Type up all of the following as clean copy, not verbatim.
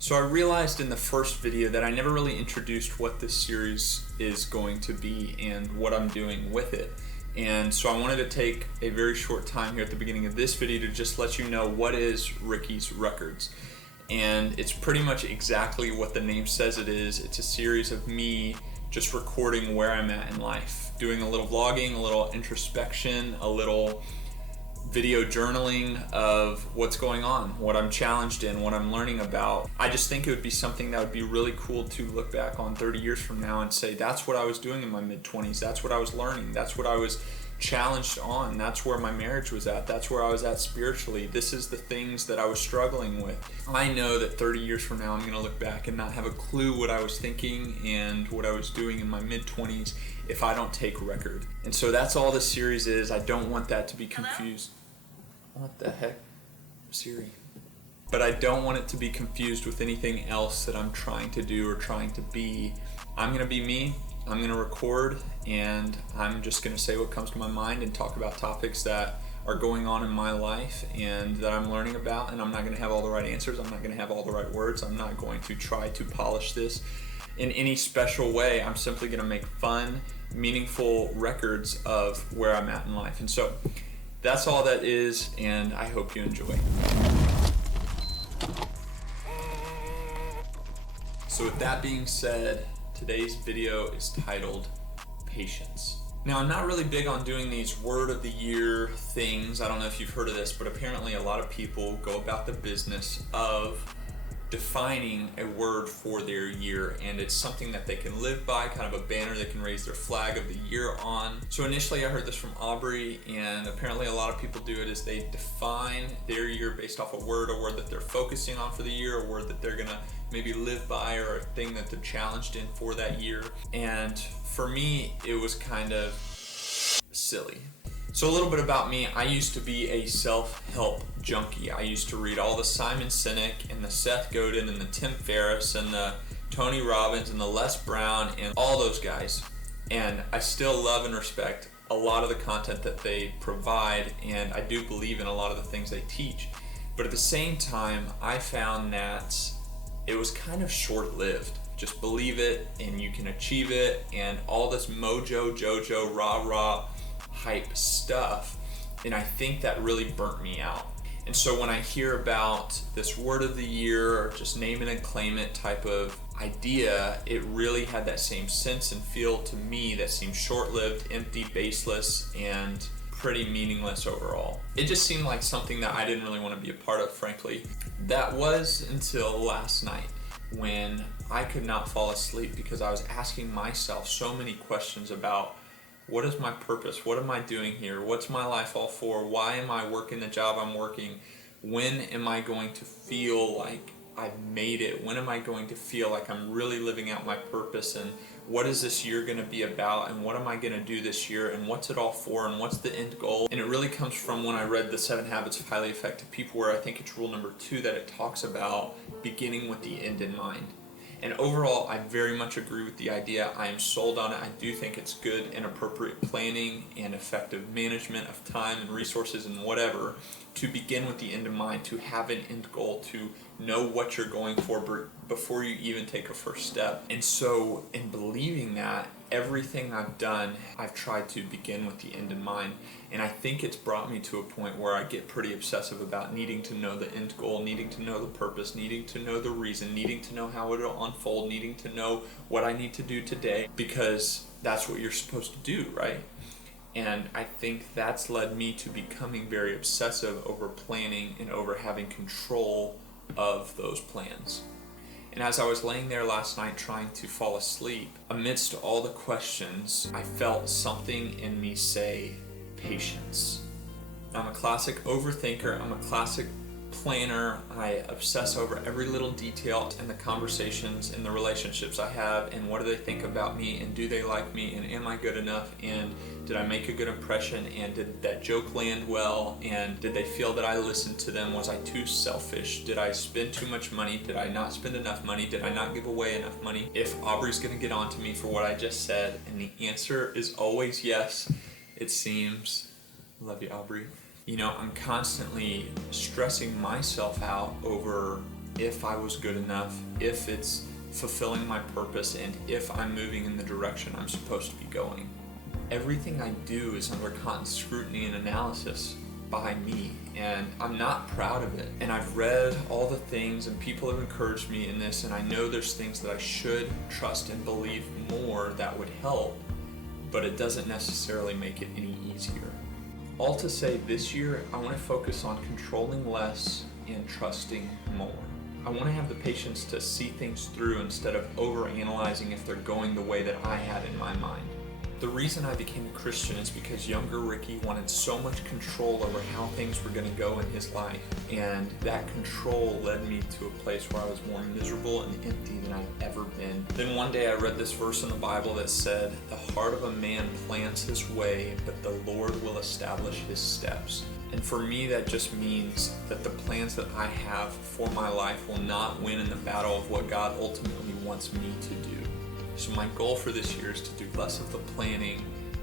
So I realized in the first video that I never really introduced what this series is going to be and what I'm doing with it. And so I wanted to take a very short time here at the beginning of this video to just let you know what is Ricky's Records. And it's pretty much exactly what the name says it is. It's a series of me just recording where I'm at in life, doing a little vlogging, a little introspection, a little video journaling of what's going on, what I'm challenged in, what I'm learning about. I just think it would be something that would be really cool to look back on 30 years from now and say, that's what I was doing in my mid-20s, that's what I was learning, that's what I was challenged on, that's where my marriage was at, that's where I was at spiritually, this is the things that I was struggling with. I know that 30 years from now I'm going to look back and not have a clue what I was thinking and what I was doing in my mid-20s if I don't take record. And so that's all this series is. I don't want that to be confused. What the heck? Siri. But I don't want it to be confused with anything else that I'm trying to do or trying to be. I'm going to be me. I'm going to record, and I'm just going to say what comes to my mind and talk about topics that are going on in my life and that I'm learning about. And I'm not going to have all the right answers. I'm not going to have all the right words. I'm not going to try to polish this in any special way. I'm simply going to make fun, meaningful records of where I'm at in life. And so that's all that is, and I hope you enjoy. So with that being said, today's video is titled Patience. Now, I'm not really big on doing these word of the year things. I don't know if you've heard of this, but apparently a lot of people go about the business of defining a word for their year, and it's something that they can live by, kind of a banner they can raise their flag of the year on. So initially I heard this from Aubrey, and apparently a lot of people do it is they define their year based off a word that they're focusing on for the year, a word that they're gonna maybe live by, or a thing that they're challenged in for that year. And for me, it was kind of silly. So a little bit about me, I used to be a self-help junkie. I used to read all the Simon Sinek and the Seth Godin and the Tim Ferriss and the Tony Robbins and the Les Brown and all those guys. And I still love and respect a lot of the content that they provide, and I do believe in a lot of the things they teach. But at the same time, I found that it was kind of short-lived. Just believe it and you can achieve it, and all this mojo, jojo, rah-rah hype stuff, and I think that really burnt me out. And so when I hear about this word of the year or just name it and claim it type of idea, it really had that same sense and feel to me that seemed short-lived, empty, baseless, and pretty meaningless overall. It just seemed like something that I didn't really want to be a part of, frankly. That was until last night, when I could not fall asleep because I was asking myself so many questions about, what is my purpose? What am I doing here? What's my life all for? Why am I working the job I'm working? When am I going to feel like I've made it? When am I going to feel like I'm really living out my purpose? And what is this year going to be about? And what am I going to do this year? And what's it all for? And what's the end goal? And it really comes from when I read the 7 Habits of Highly Effective People, where I think it's rule number 2 that it talks about beginning with the end in mind. And overall, I very much agree with the idea. I am sold on it. I do think it's good and appropriate planning and effective management of time and resources and whatever to begin with the end in mind, to have an end goal, to know what you're going for before you even take a first step. And so in believing that, everything I've done, I've tried to begin with the end in mind. And I think it's brought me to a point where I get pretty obsessive about needing to know the end goal, needing to know the purpose, needing to know the reason, needing to know how it'll unfold, needing to know what I need to do today, because that's what you're supposed to do, right? And I think that's led me to becoming very obsessive over planning and over having control of those plans. And as I was laying there last night trying to fall asleep, amidst all the questions, I felt something in me say, patience. I'm a classic overthinker. I'm a classic planner. I obsess over every little detail in the conversations and the relationships I have, and what do they think about me, and do they like me, and am I good enough, and did I make a good impression, and did that joke land well, and did they feel that I listened to them? Was I too selfish? Did I spend too much money? Did I not spend enough money? Did I not give away enough money? If Aubrey's gonna get on to me for what I just said, and the answer is always yes, it seems. Love you, Aubrey. You know, I'm constantly stressing myself out over if I was good enough, if it's fulfilling my purpose, and if I'm moving in the direction I'm supposed to be going. Everything I do is under constant scrutiny and analysis by me, and I'm not proud of it. And I've read all the things, and people have encouraged me in this, and I know there's things that I should trust and believe more that would help, but it doesn't necessarily make it any easier. All to say, this year I want to focus on controlling less and trusting more. I want to have the patience to see things through instead of overanalyzing if they're going the way that I had in my mind. The reason I became a Christian is because younger Ricky wanted so much control over how things were going to go in his life, and that control led me to a place where I was more miserable and empty than I've ever been. Then one day I read this verse in the Bible that said, "The heart of a man plans his way, but the Lord will establish his steps." And for me, that just means that the plans that I have for my life will not win in the battle of what God ultimately wants me to do. So my goal for this year is to do less of the planning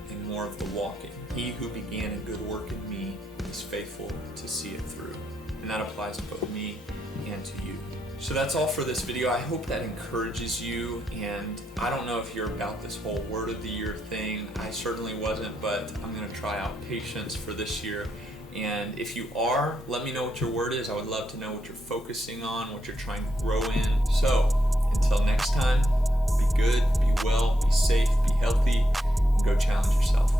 and more of the walking. He who began a good work in me is faithful to see it through. And that applies to both me and to you. So that's all for this video. I hope that encourages you, and I don't know if you're about this whole word of the year thing. I certainly wasn't, but I'm gonna try out patience for this year. And if you are, let me know what your word is. I would love to know what you're focusing on, what you're trying to grow in. So until next time, be good, be well, be safe, be healthy, and go challenge yourself.